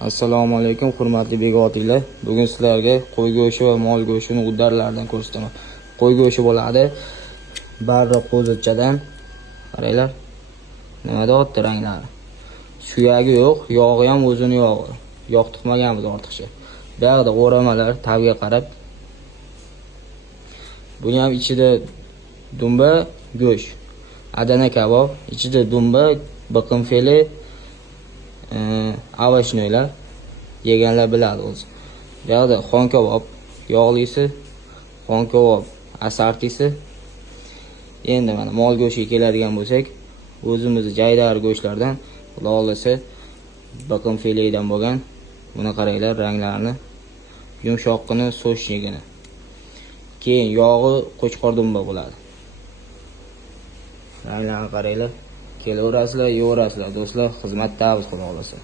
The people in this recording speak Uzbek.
Assalomu alaykum hurmatli begotinglar. Bugun sizlarga qo'y go'shti va mol go'shtini uddarlaridan ko'rsataman. Qo'y go'shti bo'ladi. Barra qo'zichadan. Qaranglar. Nima deyapti ranglari. Suyagi yo'q, yog'i ham o'zini yog'i. Yog' tiqmaganmiz ortiqcha. Bu yerda o'ramalar tabga qarab. Buni ham ichida dumba go'sht, adana kabob, ichida dumba, biqin fili, avashnoylar yeganlar biladi o'zi. Bu yerda xon kabob, yog'lisi, xon kabob, asartisi. Endi mana mol go'shtiga keladigan bo'lsak, o'zimizni jaydar go'shtlardan xudo xolasa biqin filidan bo'lgan. Buni qaranglar ranglarini. Yumshoqqina, so'shligini. Keyin yog'i qo'chqor dumba bo'ladi. Ranglarni qaranglar. Kelaverasizlar, yeverasizlar do'stlar. Xizmatdamiz xudo xolasa.